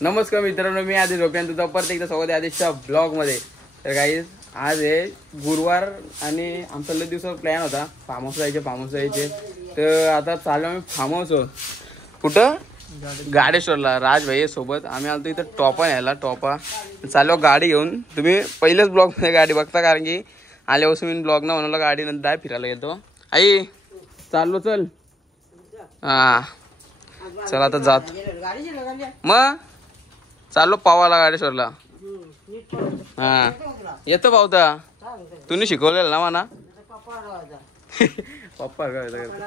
नमस्कार मित्रांनो, मी आधी रोप्यान तुझा परत एकदा स्वागत आहे आदेशच्या ब्लॉगमध्ये. तर काही आज आहे गुरुवार आणि आमचा लय दिवसाचा प्लॅन होता फार्म हाऊस जायचे. तर आता चाललो आम्ही फार्म हाऊस. कुठं? गाडेश्वरला. राज भाई सोबत आम्ही आलो इथं टॉपा न्यायला. टॉपा चाललो गाडी घेऊन. तुम्ही पहिलेच ब्लॉगमध्ये गाडी बघता, कारण की आल्यापासून मी ब्लॉग न बनवला. गाडी नंतर डाय फिरायला गेलो. आई चाललो चल. हा चल आता जात मग चाललो पावाला गाडेश्वरला. हा येतो पावता. तुम्ही शिकवलेलं ना म्हणा. पप्पा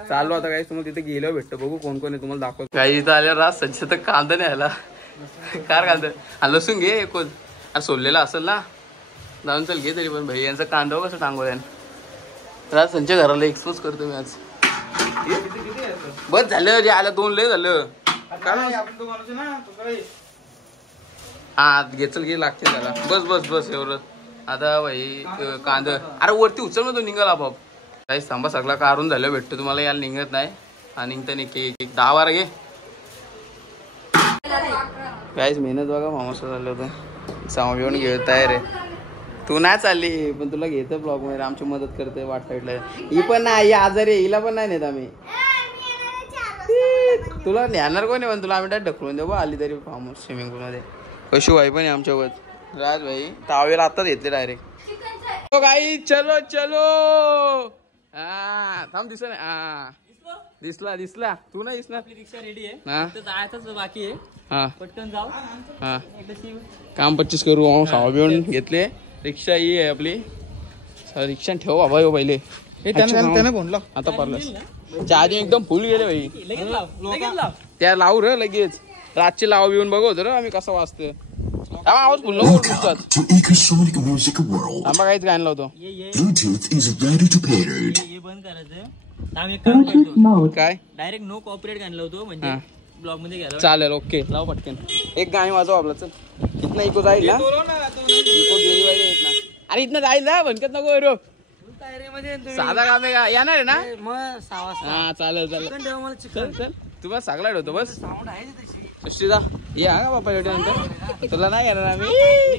चालू आता काही तुम्हाला तिथे गेलो भेटतो. बघू कोण कोण आहे तुम्हाला दाखवतो. काही इथं आल्या रास सज्ज तर कांदा नाही आला. कार कांदा लसूण घे कोण सोडलेला असेल ना. जाऊन चल घे तरी पण भाई यांचा कांदा कसं टांगो राज संच्या घराला एक्सपोज करतो मी आज. बस झालं जे आलं 2 लय झालं. हा घेचल घे लागते त्याला. बस बस बस एवढं. आता भाई कांदा अरे वरती उचल ना तो निघाला बाप. काही थांबा सगळा काढून झालं भेटतो तुम्हाला. याला निघत नाही आणि निघता निघते 10 बारा घे. काहीच मेहनत बघा मामासा झालं होतं. सामा बिवून घेताय रे. तू नाही चालली पण तुला घेतं ब्लॉग मध्ये. आमची मदत करते वाट साईडला. ही पण नाही आजारी आहे. हिला पण नाही नेत आम्ही. तुला नेणार कोणी पण तुला आम्ही डायरेक्ट ढकलून देऊ. आली तरी फार्म हाऊस स्विमिंग पूल मध्ये. कशू भाई पण आहे आमच्यासोबत. राज भाई तावेला आताच येते डायरेक्ट. गाई चलो चलो. हा थांब दिसला नाही. हा दिसला दिसला. तू नाही दिसणार. आपली रिक्षा रेडी आहे. हा जायचंच बाकी आहे. हा पटकन जाऊ. हा काम 25 करू. सावा बिवून घेतले. रिक्षा ही आहे आपली. रिक्षा ठेव बाबा यो पहिले. त्याने फोन लाव आता परलास. आधी एकदम फुल गेले भाई. त्या लावू र लगेच. रातची लाव येऊन बघू र आम्ही कसं वाजतो. आवाज फुल नको. आम्हा काहीच गाणं लावतो. बंद करायचं. काय डायरेक्ट नो कॉपरेट गाणं लावतो म्हणजे ब्लॉग मध्ये घ्यायला चालेल. ओके लाव पटकन. एक गाणी वाजव आपलं. चल इथनं इको जाईल ना. इको गेली पाहिजे इथनं. अरे इथनं जाईल ना भनकत नको रो. साधा काम आहे का. येणार आहे ना. हा चालेल चालेल. चल चल तुम्हाला सगळा ठेवतो बस. सुशिदा या का बापा नंतर तुला नाही येणार आम्ही.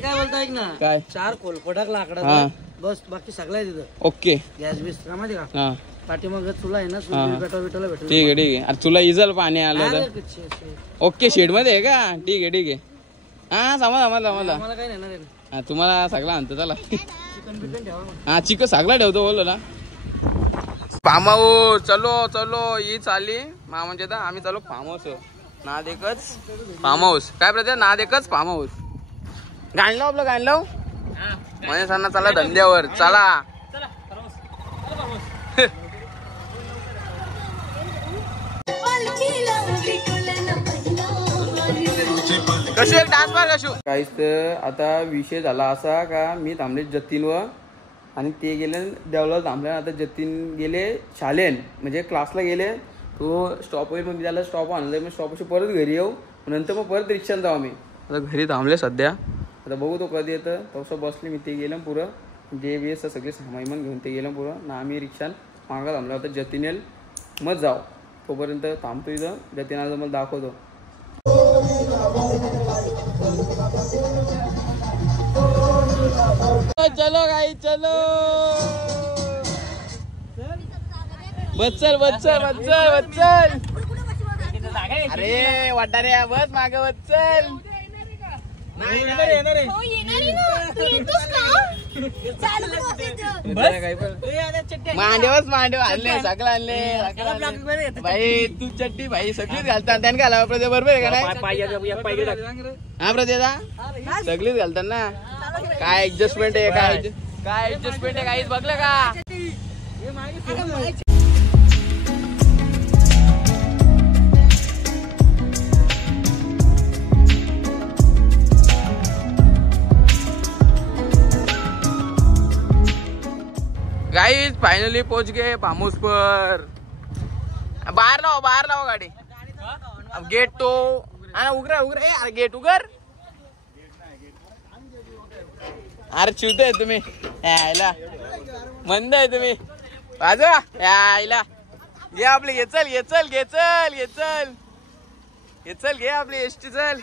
काय बोलता ऐक ना. काय 4 कोलपटाक लाकडा बस बाकी सगळं आहे तिथं. ओके गॅस बीस माहिती का. हा पाठीमाग तुला आहे ना. भेटला भेटल. ठीक आहे ठीक आहे. अरे तुला इजल पाणी आलं तर. ओके शेड मध्ये आहे का. ठीक आहे ठीक आहे. हा समजला मला काय नेणार आहे. हा तुम्हाला सगळं आणतो चला. चिकन बिकन ठेवा. हा चिकन सगळं ठेवतो बोललो ना. फार्म हाऊस चलो चलो. ही चालली मामांच्या तर आम्ही चालू फार्म हाऊस. नाद एकच फार्म हाऊस. काय प्रत्येक नाद एकच फार्म हाऊस. गाण लाव आपलं गाण लाव. म्हणजे सांना चला धंद्यावर चला. कशी एक डान्स बार कशू. काहीच तर आता विषय झाला असा का मी थांबले जतीन व आणि ते गेले देवला थांबले. आता जतीन गेले शालेन म्हणजे क्लासला गेले. तो स्टॉप होईल. मग त्याला स्टॉप आणलं. मग स्टॉपशी परत घरी येऊ. नंतर मग परत रिक्षाने जाऊ आम्ही. आता घरी थांबले सध्या. आता बघू तो कधी येतं. तसं बसले मी. ते गेलं पुरं जे वेस सगळे सामान घेऊन ते गेलं पुरं ना. आम्ही रिक्षान मागा थांबला होता. जतीन येईल मग जाऊ. तोपर्यंत थांबतो इथं. जतीन आलं मला दाखवतो. चलो गाई चलो. बच्चल बच्चल बच्चल बच्चल. अरे वाटा रे बस मागे बच्चल. मांडेवच मांडेव आणले सगळं आणले भाई. तू चट्टी भाई सगळीच घालतात. त्याने घाला प्रदे बरोबर आहे का नाही. हा प्रदेदा सगळीच घालतात ना. काय ऍडजस्टमेंट आहे काय ऍडजस्टमेंट आहे काहीच बघलं का. गाइस फाइनली पहुंच गए फार्म हाउस पर. बाहर लाओ गाड़ी. अब गेट तो उघरा अरे गेट उघर. अरे चिवताय तुम्ही यायला. मंद आहे तुम्ही. वाजवा यायला. घे आपली. घे चल घे आपली एसटी चल.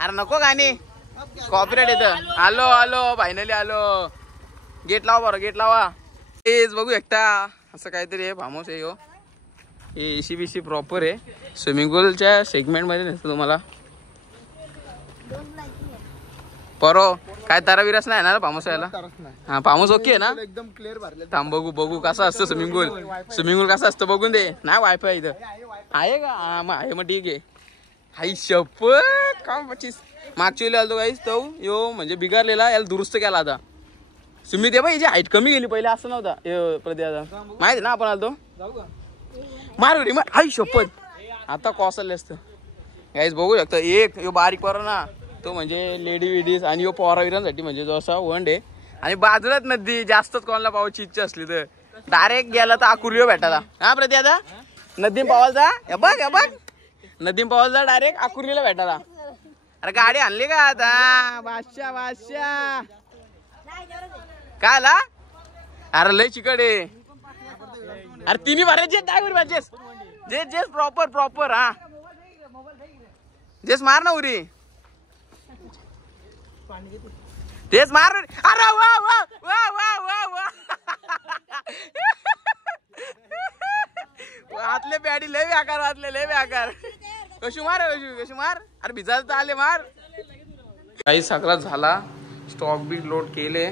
अरे नको गाणी कॉपीराइट येतं. आलो आलो फायनली आलो. गेट लावा बरं गेट लावा. तेच बघू एकटा असं काहीतरी आहे फार्म हाऊस आहे हो. हे एसी प्रॉपर आहे. स्विमिंग पूलच्या सेगमेंटमध्ये नसतं तुम्हाला. परो काय तारा विरास नाही ना फार्म हाऊस यायला. हा फार्म हाऊस ओके आहे ना एकदम क्लिअर भरले. थांब बघू बघू कसं असतं स्विमिंग पूल कसं असतं बघून दे. नाही वायफाय इथं आहे का. हा मग आहे मग ठीक आहे. हाई शपथ का पच्चीस मागच्या वेळी आलतो काहीच तो यो म्हणजे बिगारलेला याला दुरुस्त केला आता. सुमित आहे बाई याची हाईट कमी गेली पहिले असं नव्हता. प्रद्याचा माहिती ना आपण आलतो मार उडी मार. हाई शपथ आता कॉसले असतं काहीच बघू शकतं. एक यो बारीक पोरा ना तो म्हणजे लेडी विडीज आणि यो पोराविरांसाठी म्हणजे जो असा वन आहे. आणि बाजूलाच नदी जास्तच कोणाला पावायची इच्छा असली तर डायरेक्ट गेला तर आकुर्यो भेटायला. हा प्रद्याचा नदीम पावालचा हे बघ नदीम पावालचा डायरेक्ट आकुर्लीला भेटायला. अरे गाडी आणली का आता बादशाह काय आला. अरे लय चिकट आहे. अरे तिन्ही भरायचे जेस जेस प्रॉपर हा जेस मार ना उरी तेच मार. अरे वा वा वा वा वा वा हातले पॅडी लय व्याकार वाचले लय व्याकार. कशी मार अरे भिजायला तर आले मार. काही सगळा झाला स्टॉक बी लोड केले.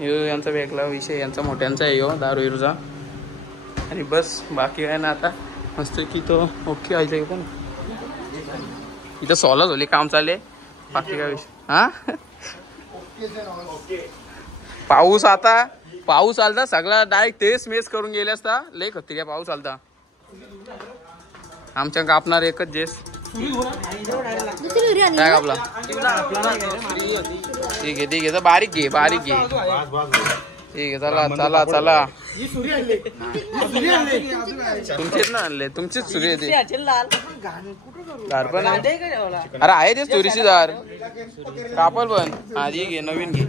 यांचा वेगळा विषय यांचा मोठ्यांचा आहे हो दारू विरूचा. आणि बस बाकी काय ना आता मस्त की तो ओके आहे पण इथं सॉल्व झाले काम चालले. बाकी काय विषय हा पाऊस आलता सगळा डायरेक्ट तेच मेस करून गेले असता. लय खत्ती काय पाऊस आलता. आमच्या कापणार एकच जेस काय कापला. ठीक आहे तर बारीक घे ठीक आहे चला तुमचेच ना आणले तुमचीच सुरी आहे. अरे आहे ते सुरीची दार कापल पण आधी घे नवीन घे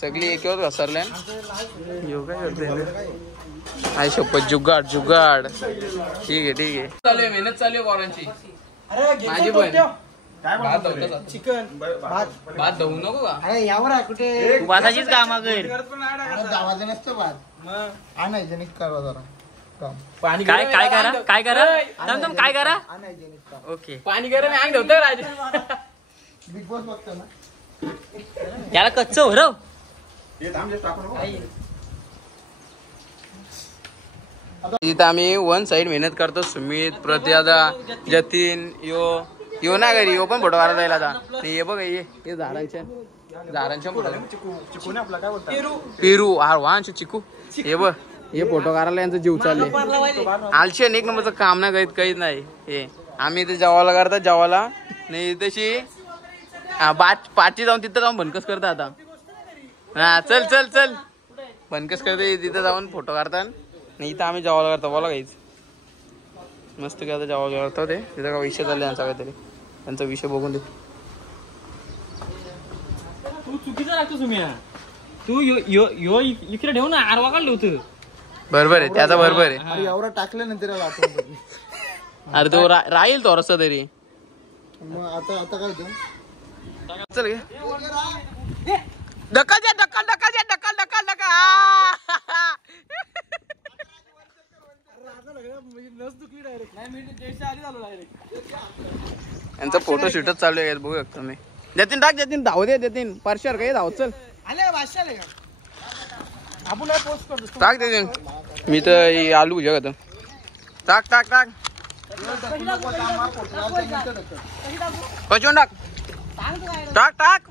सगळी एकेवर घसरल्या. काय करते आई शपथ जुगाड ठीक आहे चालू आहे मेहनत चालू आहे पोरांची. माझी पण चिकन भात धुवू नको का यावर आहे कुठे तू भाताचीच कामा कर. गावाचं नसतं भात आणायचं नाही करा जरा पाणी काय करा काय करा आणायचं ओके. पाणी गरम अंग ठेवतो राज. बिग बॉस बघतो ना याला कच्च हो रव. इथं आम्ही वन साइड मेहनत करतो. सुमित प्रत्यादा जतीन यो ना घरी यो पण फोटो काढायला जायला आता. हे बघ हे झाडांच्या पेरू वांच चिकू हे बघ हे फोटो काढायला यांचा जीव चालले. आलशी एक नंबरचं काम ना काहीच नाही. हे आम्ही इथे जेवायला करतात जेवायला नाही तशी पाची जाऊन तिथं जाऊन भनकस करता आता. हा चल भनकस करते तिथं जाऊन फोटो काढतात. नाही इथं आम्ही जेवायला करतो बोला काहीच मस्त काय आता जेवायला करतो. ते तिथं का विषय चालले यांचा काहीतरी त्यांचा विषय बघून दे. तू चुकीचं लागतो सुमिया. तू यो इकडे ठेव ना आरवा काढलं होतं. बरोबर आहे त्याचा बरोबर आहे. अरे एवढा टाकल्यानंतर अरे तो राहील थोडसा तरी. मग आता काय होतं चल घे ढकल यांचा फोटो शूटच चालू आहे बघू शकतो मी. जतीन धाव दे जतीन परशर काही धाव चल आपण पोस्ट करतो टाक जतीन. मी तर आलू जगत टाक पचवून टाक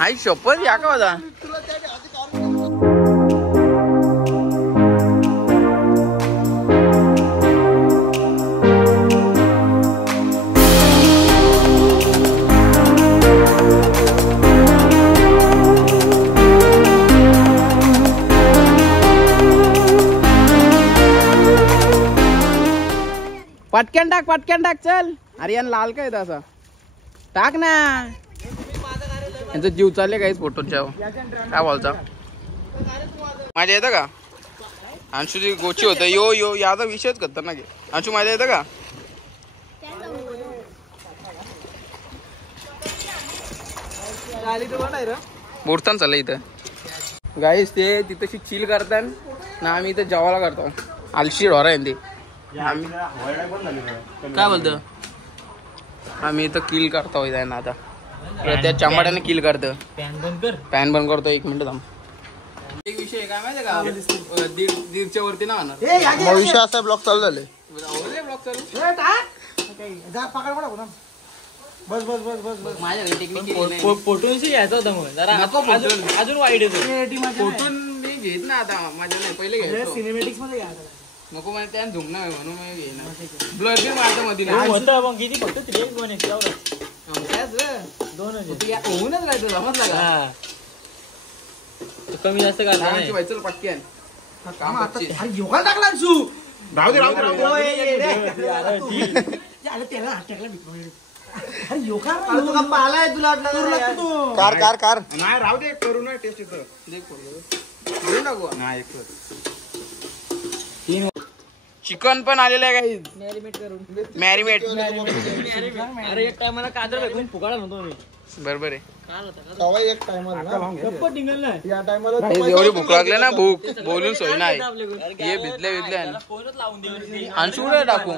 आई शपथ या का माझा. पटक्यान टाक चल. अरे यान लाल काय असा टाक ना. यांचा जीव चालले काहीच फोटोच्या काय बोलता माझ्या येतं का अंशूची गोची होतं यो याचा विषयच खतरनाक आहे. अंशू माझ्या येतं का बोरतान चाललं इथं गाईस. ते तिथं चिल करतात ना, आम्ही इथं जेवायला करतो. आलशी ढोरा आहे ते. आम्ही काय बोलतो, आम्ही इथं किल करतो ना आता. त्या चंबाट्याने किल करतं. पॅन बंद करतो. 1 मिनिट थांब. एक विषय काय माहिती का, 1.5च्या वरती ना होणार विषय असा ब्लॉग चालू झाले. ब्लॉग चालू. बस बस बस बस बस. माझ्याकडे टेक्निक फोटोशी घ्यायचा होता मग जरा. अजून वाईट येतो. फोटून मी घेत ना आता. माझ्या नाही पहिले घ्यायचो. सिनेमॅटिक्स मध्ये घ्यायचा. नको मला त्या झुमणार म्हणून मी घेईन. ब्लर बी मारतो मध्ये होतं किती फक्त 3 2 1 होऊनच राहायचं. समजला का, कमी जास्त काय व्हायचं पटक्यान. योगा टाकला राहू दे राहू दे कार कार कार नाही राहू दे. करू नये टेस्ट येतं. चिकन पण आलेलं आहे काही मॅरिनेट. अरे एक टायमाला काजळ भेटून फुगाळा म्हणतो मी. बरोबर आहे. एक टायमाला या टायमाला एवढी भूक लागली ना, भूक बोलून सोय नाही. हे भिजले फोनच लावून दे. आणशू कुठे टाकू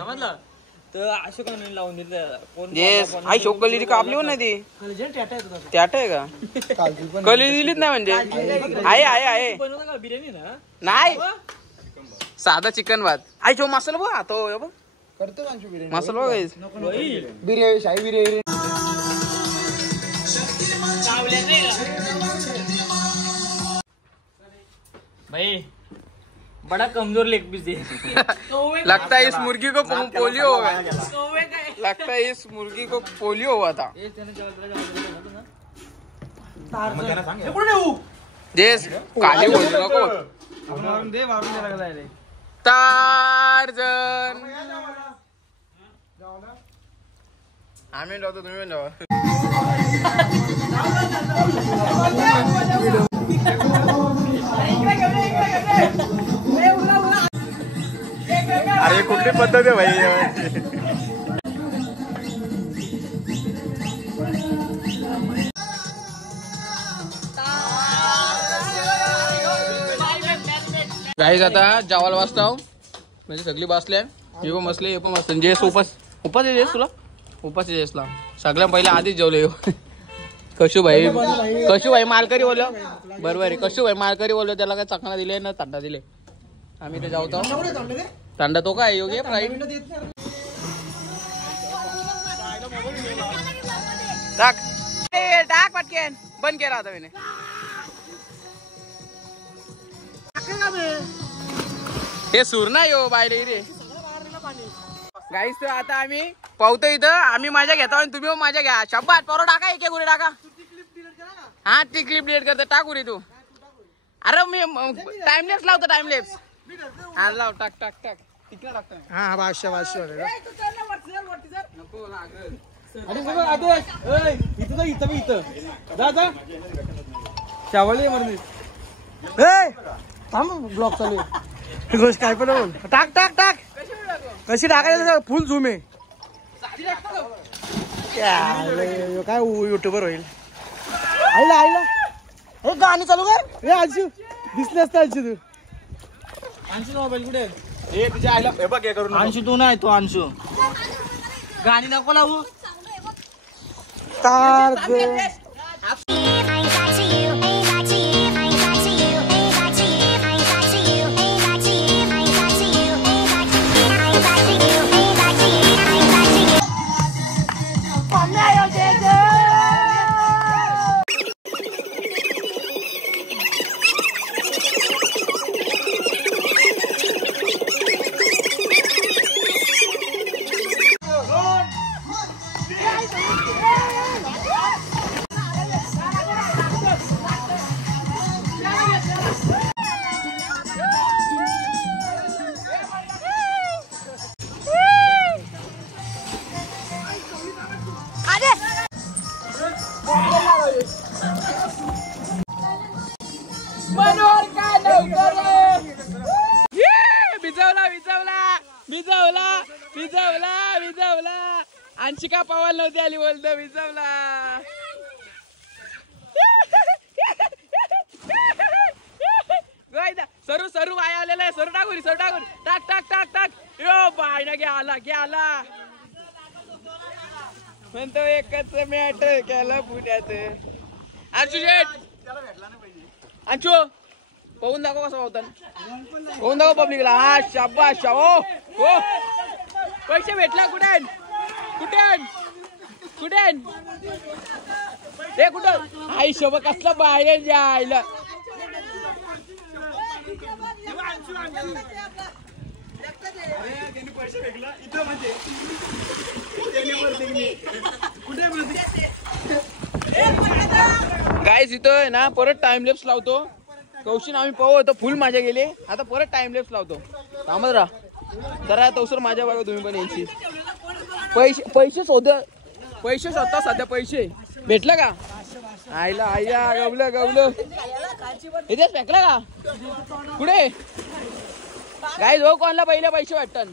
तर अशोक लावून दिलं. येस. आई शोक कली कापली ना ती. त्याट आहे का, कली दिलीच नाही म्हणजे. आहे आहे आहे. बिर्याणी ना नाही, साधा चिकन भात. आई शो मसाला बघ आता बघ करतो मसाला बघ. बिर्याणी शाही बिर्याणी. भाई बड़ा कमजोर लेग पीस है. लगता है इस मुर्गी को पोलियो होगा. लगता है इस मुर्गी को पोलियो हुआ था. देश काली बोलू नको. टार्झन आम्ही लावतो, तुम्ही पण लावा. अरे कुठली पद्धत आहे भाई. गाईज आता जेवायला वाजताव. म्हणजे सगळी बसले. हे पण बसले, हे पण बसले. जे उपास येस तुला उपास येसला सगळ्या पहिले आधीच जेवले. कशूभाई मालकरी बोललो. बरोबर आहे. कशूभाई मालकरी बोललो. त्याला काय चकना दिले ना तांडा दिले. आम्ही ते जाऊ तांडा तो काय योग्य फ्राईड टाक टाक पटकेन बंद केला आता मी. हे सूर नाही हो बाहेर रे. गाईस तर आता आम्ही पावतो इथं. आम्ही माझ्या घेतो आणि तुम्ही माझ्या घ्या. शब्बात पोरं टाका. एक गुरे टाका. हा ती क्लिप डिलीट करते. टाकू रे तू. अरे मी टाइमलेस लावतो. टाइमलेस हा लाव. टाक टाक टाक. तिकडे टाकतो. हा बादशाह बादशाह नको लागल. ब्लॉक चालू आहे. गोष्ट काय पण बोल. टाक टाक टाक. कशी टाकायचं फुल झूम आहे. काय युट्यूबर होईल. आईला आईला हे गाणी चालू कर. हे आजू दिसले असते. आजू तू अंशू मोबाईल कुठे. हे तुझ्या आईला हे बघ हे करून. अंशू तू नाही तो अंशू. गाणी नको लावू. अंशिका पवार नव्हती आली बोलतो. विजवला सरू सरू वाया आलेला आहे. सरू टाकून टाक टाक टाक टाक. यो बाय ना आला म्हणतो एकच मॅट केलं पुण्यात. अंशू शेट अंशू पाहून दाखव कसा होता. पाहून दाखव पब्लिकला. हा शाबाश. हो पैसे भेटला. कुठे हे कुठं आई शोभा कसला बाहेर जायला. गाईस इथं आहे ना परत टाइम लेप्स लावतो. कौशिन आम्ही पाहू होतो फुल मजा गेली. आता परत टाइम लेप्स लावतो. थांबत राहा जरा. तवसर माझ्या बघा तुम्ही पण यायची. पैसे शोधता सध्या. पैसे भेटलं का? आईला गवलं इथेच फेकला का? कुठे गाईस हो कोणला पहिले पैसे वाटतात.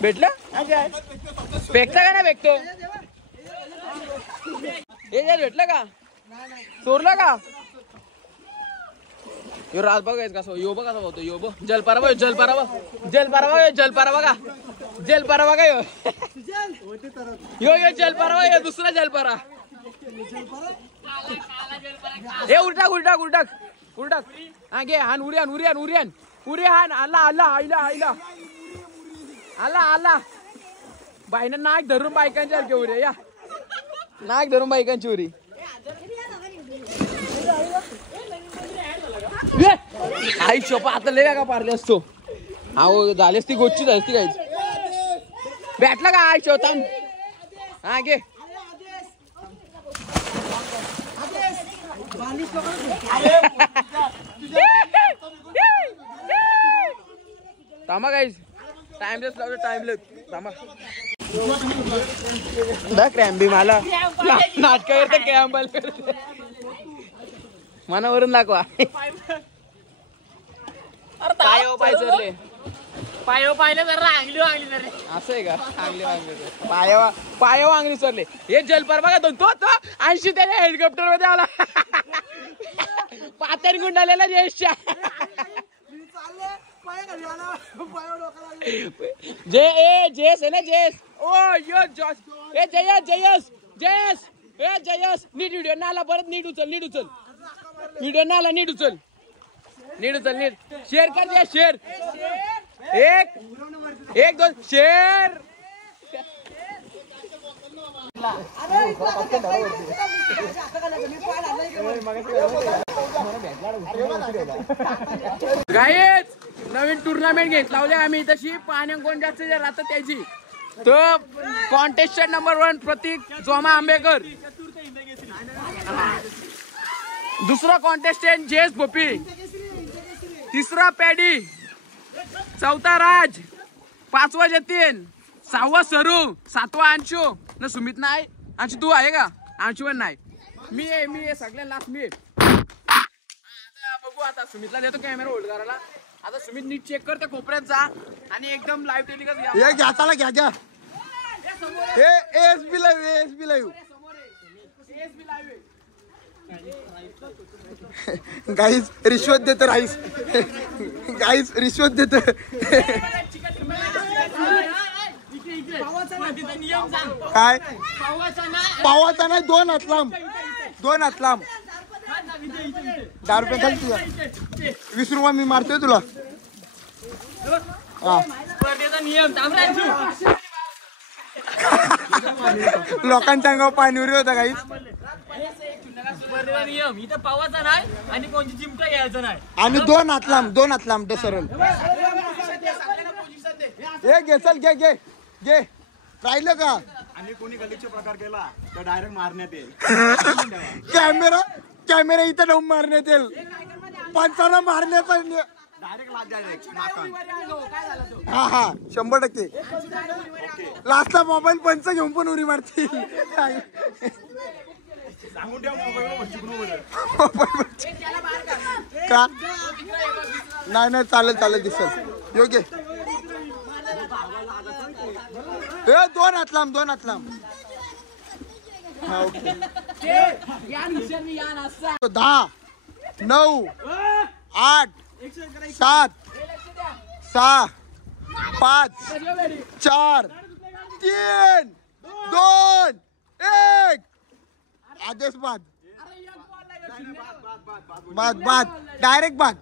भेटलं फेकता का ना फेकतो. हे भेटलं का? चोरलं का? यो रात बघायचं कसं. यो बघा कसा होतो. यो बघ जलपारा बघा. जलपारा बघा यो जलपारा बघा. दुसरा जलपारा. हे उलटाक. हा घे हान उरियान. आला बाईनं नाक धरून बायकांच्या हलके उरे. या नाक धरून बायकांची उरी. आई शोपा आता लय का पारले असतो. अहो झालेस ती गोष्टी झाली काहीच. भेटला का आई शोता. हा घे थांबा गाईज. टाइमलेस लावतो. टाइमलेस थांबा. क्रॅम्बी मला नाटक करते. क्रॅम्बल मनावरून दाखवा. पाहिलं जरा अंगली असं आहे का? पायावर अंगली सरले. हे जलपर बघा तो 80 त्याच्या हेलिकॉप्टर मध्ये आला. पात्यान गुंडालेला जयेशच्या. जयेश आहे ना जयेश. ओ यो जॉस. ए जयेश नीट व्हिडिओ नाला. परत नीट उचल. व्हिडिओ नाला नीट उचल. शेअर कर दे. शेअर एक 2 शेअर. गाईज नवीन टुर्नामेंट घेत लावले आम्ही. तशी पाण्या कोण जास्त राहतात त्याची. तो कॉन्टेस्टंट नंबर 1 प्रतीक जोमा आंबेकर. दुसरा कॉन्टेस्टंट जयेश भोपी. तिसरा पॅडी. चौथा राज. 5वा जतीन. 6वा सरू. 7वा अंशू न सुमित नाही. अंशू तू आहे का? अंशू पण नाही. मी आहे सगळ्यात लास्ट मी. बघू आता सुमितला देतो कॅमेरा होल्ड करायला. आता सुमित नीट चेक कर त्या कोपऱ्यात जा आणि एकदम लाईव्ह टेलिकास्ट घ्या. एसबी लाईव्ह गाईज रिश्वत देतो. गाईज रिश्वत देतो. काय पावाचा नाही. 2 हात लांब. 10 रुपये खाली तुला. 20 रुपये मी मारतोय तुला. लोकांच्या अंगावर पाणी उरी होता काहीच. नियम इथं पावाचा नाही आणि कोणती चिमटा घ्यायचा नाही. आणि 2 हात लांब सरळ. हे घे चल घे. राहिलं का? आणि कोणी गलीचे प्रकार केला तर डायरेक्ट मारण्यात येईल. कॅमेरा इथं लावून मारण्यात येईल. पंचांना मारण्याचा. डायरेक्ट लाच हा 100%. लास्टला मोबाईल पंच घेऊन पण उरी मारतील. सांगून ठेव मोबाईल का? नाही चालेल दिसल. योग्य. 2 हात लांब. हा ओके 10 9 8 7 6 5 4 3 2 1 आदेश बाद डायरेक्ट बाद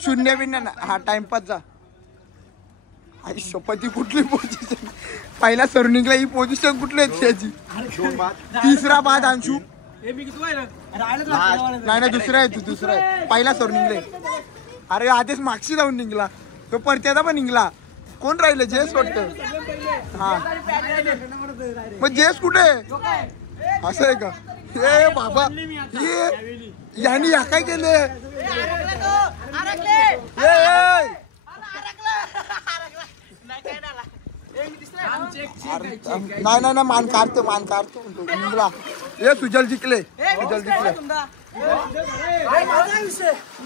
शून्य बिन्य हा टाइमपास जा आई शपथी कुठली पोझिशन पहिला सरनिंगला ही पोझिशन कुठली आहे त्याची तिसरा बाद अंशू नाही दुसरा आहे तू दुसरा आहे पहिला सरनिंगले अरे आदेश मागशी जाऊन निघला तो परत्याचा पण निघला कोण राहिलं जेस वाटतं हा मग जेस कुठे असं आहे का हे बाबा हे यांनी या काय केले नाही मान काढतो निघला हे सुजल जिंकले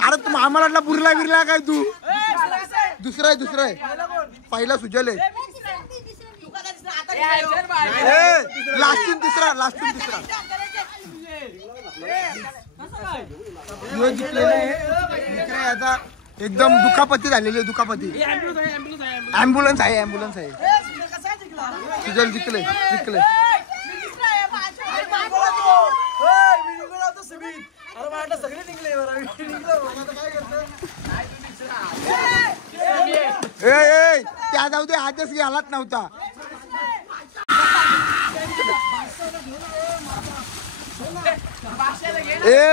अरे तू आम्हाला वाटला बुरला बिरला काय तू दुसरा आहे पहिला सुजल आहे लास्टून तिसरा आता एकदम दुखापती झालेली दुखापती ॲम्ब्युलन्स आहे सुजल जिंकले त्या जाऊ दे आजच घ्यालाच नव्हता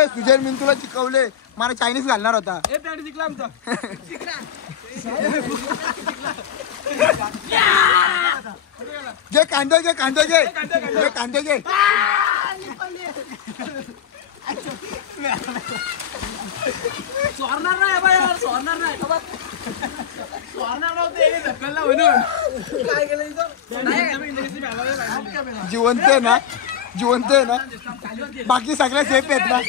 सुजल मी तुला शिकवले मला चायनीज घालणार होता घे कांदे घे जिवंत आहे ना बाकी सगळ्या सेफ आहेत ना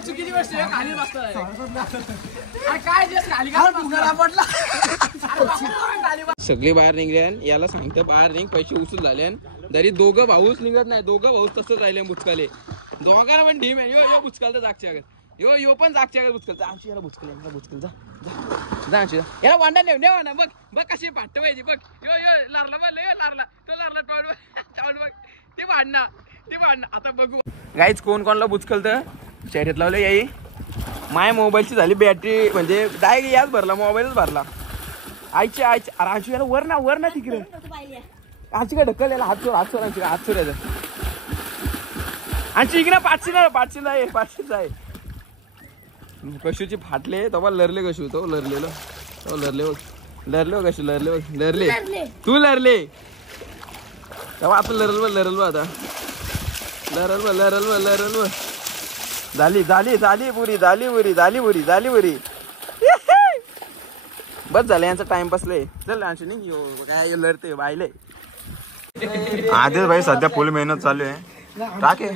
चुकीची गोष्ट खाली सगळे बाहेर निघले याला सांगतं बाहेर निघ पैसे उचल झाले तरी दोघं भाऊच निघत नाही दोघं भाऊच तसंच राहिले बुचकाले दोघांना पण ढीम आहे यो बुचकाल जागच्या यो पण जागच्या बुचकाल आमची याला बुचकल जा याला वांडा नेवा ना बघ कशी फाट पाहिजे बघ यो लारला बघ ती भांडणं आता बघू गाईच कोणाला बुचकलतं शर्यत लावलं याई माय मोबाईलची झाली बॅटरी म्हणजे डायरेक्ट याच भरला मोबाईलच भरला आईची अरे आमची याला वर ना तिकडे आमची काय ढकल याला हात सोडायचं आमची इकडे पाचशेला आहे कशूची फाटले तेव्हा लरले कशू तो लरले कशू लरले तू लरले तेव्हा आता लरल आता लरल झाली पुरी बस झालं यांचा टाइमपास लय चल अंशनी काय लढते बायले आदेश भाई सध्या फुल मेहनत चालू आहे टाके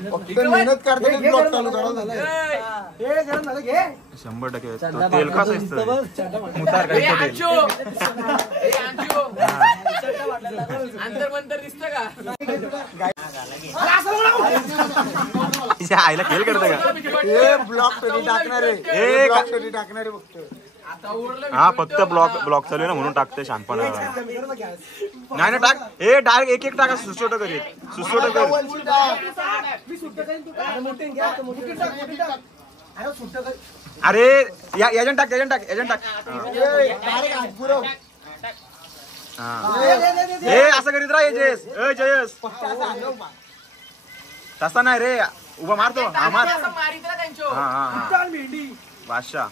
मेहनत करते 100% तेल कसं असतं मुतार आईला खेळ करते का ब्लॉक टाकणारे फक्त हा फक्त ब्लॉक चालू आहे ना म्हणून टाकते शानपणा नाही ना टाक डायरेक्ट एक टाका सुसोट कर अरे एजंट टाक असं करीत राहा जयस तसा नाही रे उभा मारतो बादशाह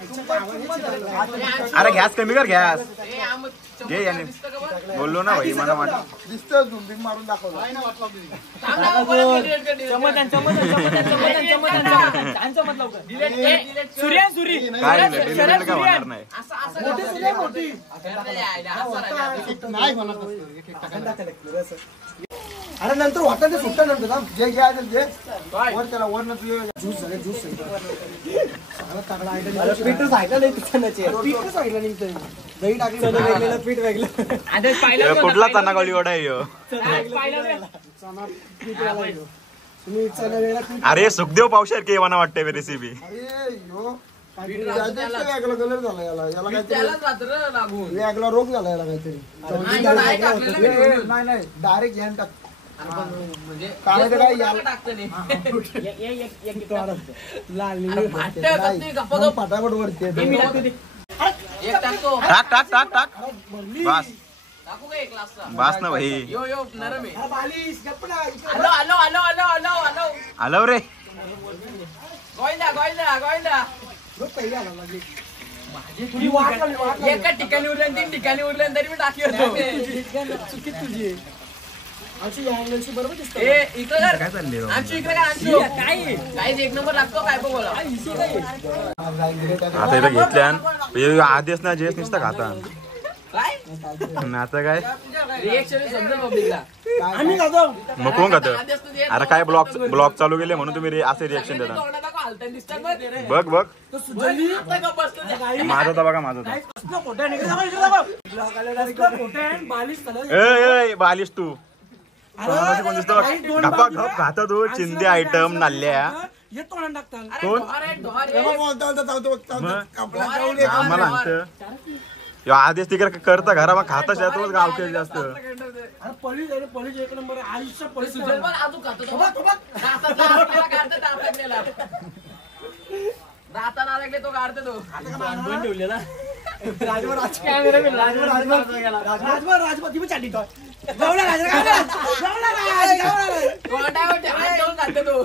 अरे गॅस कमी कर गॅस घे याने बोललो ना भाई मला दिसतं झुंबिंग मारून दाखवलं काय होणार नाही अरे नंतर वाटत ते सुट्टा नंतर ना जे घ्यायचं जे वर त्याला वर नंतर ज्यूस झाले ज्यूस पीटर सायकल नाही पीटर सायकल नाही दही टाकलं पीठ वेगळं आधीच पाहिलं कुठला चना गवळी वडा आहे ह्यो? अरे सुखदेव पावशेर के येवाना वाटते रेसिपी. वेगळा कलर झाला याला काहीतरी त्यालाच रात्र लागून वेगळा रोग झाला याला काहीतरी नाही डायरेक्ट घ्यान टाक म्हणजे काय काय याला टाकतं नाही. फटाफट वरती एक टाकतो. टाक टाक टाक टाक बस टाकू का एक ग्लासचा? बस ना भाई. यो यो नरम आहे. आलो आलो आलो आलो आलो आलो आलो रे. गोविंदा गोविंदा गोविंदा एका ठिकाणी उरले 3 ठिकाणी उरले तरी मी टाकी होतो. चुकीत तुझी आमची अँगलची बरोबर दिसते. ए इकडे कर. काय चालले आमची इकडे कर. आमची काय एक नंबर लागतो काय बघ बोला. आता इथं घेतल्या आधीच ना जेस नुसतं खाता काय आता काय रिएक्शन समजेल पब्लिकला. आम्ही खातो. मग कोण खातं? अरे काय ब्लॉग चालू केले म्हणून तुम्ही असे रिएक्शन देता. तोंडाला का हालताना दिसतात बघ. बघ बघ आता का बसतो? माझा तर बघा माझा तर. ए बालिश तू कोण दिसतो गप्पा गप खाता तू चिंदे आयटम नाल्या कोण आम्हाला आणतं आधीच तिकडे करता घरा मग खाता तोच गावके जास्त. सुजल बघ अजून खातो तो बघ. दाताला लागले तो काढतो तो.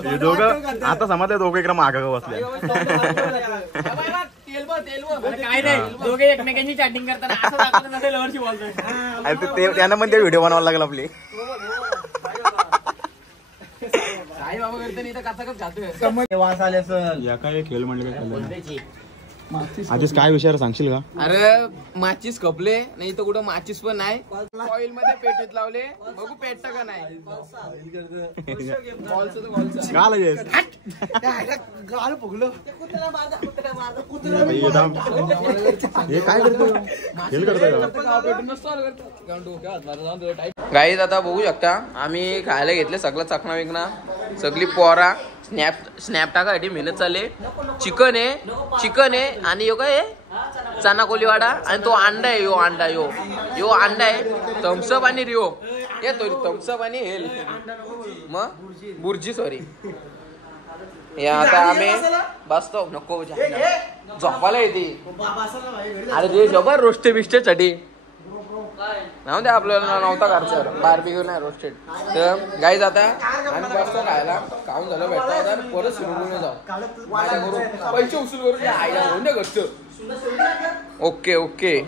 हे दोघं आता समजले दोघं इकडे माग बसले. काय नाही दोघे एकमेकांची चॅटिंग करताना असं दाखवत नसेल वरची बोलतोय. त्यांना पण ते व्हिडिओ बनवायला लागला आपली. आई बाबा करते नाही तर काचाकच घालतोय. वास आले असेल. या काय खेळ म्हणले काय आधीच काय विषय सांगशील का? अरे माचीस खपले नाही तर कुठं माचीस पण नाही. ऑइल मध्ये पेटीत लावले बघू पेटत का नाही. गाल गाल फुगलं. हे काय करतो खेळ करतोय गाईज आता बघू शकता आम्ही खायला घेतले सगळं चकना विकना सगळी पोरा स्नॅप टाकासाठी मेहनत चालले. चिकन आहे आणि यो काय चना कोलीवाडा आणि तो अंडा आहे. यो अंडा आहे. थम्सअप आणि रिओ येतो थम्सअप आणि हेल मग बुर्जी सॉरी. आता आम्ही बसतो नको झोपायला येते. अरे रे जबर रोस्टे बिस्टे साठी नाव द्या आपल्याला नव्हता घरचं बारबीक्यू नाही रोस्टेड. तर गाईज आता आम्ही बसतो खायला खाऊन झालं भेटता तर परत सुरू जाऊ माझ्या करून पैसे उचल करून आईला होऊन द्या घरचं. ओके ओके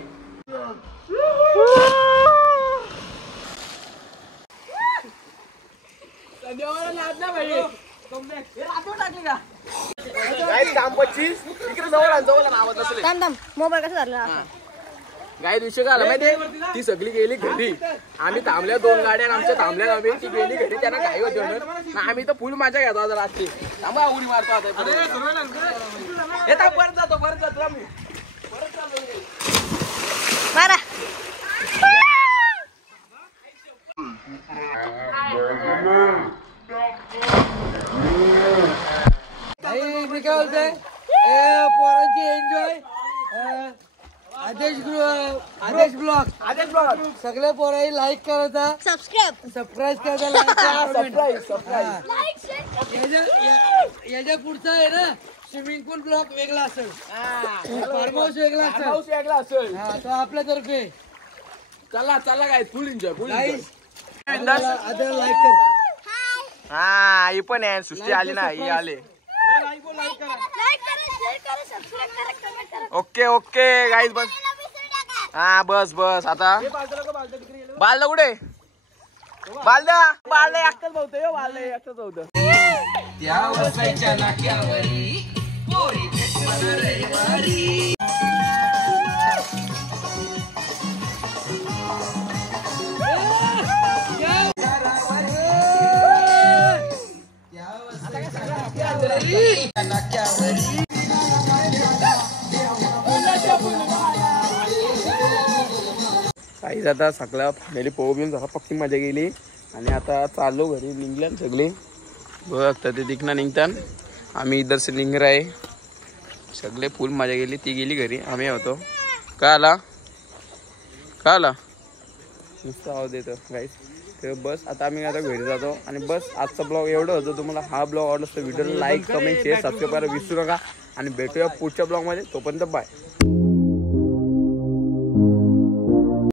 मोबाईल कसं झाला. गाय विषय झाला माहिती ती सगळी गेली घरी. आम्ही थांबल्या 2 गाड्या आमच्या थांबल्या आम्ही ती गेली घरी. त्यांना काही होते म्हणून आम्ही तर फुल माझ्या घेतो आता रात्री. थांबा उडी मारतो आता परत जातो आम्ही मारा. काय बोलते पोरांची एन्जॉय. आदेश ब्लॉग सगळे पोरांनी लाईक करायचा सबस्क्राईब करायचा. याच्या पुढचा आहे ना स्विमिंग पूल ब्लॉग वेगळा असेल. फार्म हाऊस वेगळा असेल. तो आपल्यातर्फे चला काय फुल एन्जॉय लाईक कर. हा ही पण आहे सृष्टी आली ना ही आले. ओके गाईज बस. हा बस आता बालदा कुठे बालदा एकटाच भावतोय. बालदा एकटाच भावतो. काहीच आता सगळा फॅमिली पोह बिऊन झाला पक्की मजा गेली आणि आता चाललो घरी निघल्या सगळे बघता ते दिखना निघतान आम्ही इधर से निघ आहे सगळे फुल मजा गेली ती गेली घरी आम्ही होतो का आला नुसतं आवाज देतो गाईस तर बस आता आम्ही आता घरी जातो आणि बस आजचा ब्लॉग एवढं होतं तुम्हाला हा ब्लॉग आवडला तर व्हिडिओला लाईक कमेंट शेअर सबस्क्राईब करायला विसरू नका आणि भेटूया पुढच्या ब्लॉगमध्ये तोपर्यंत बाय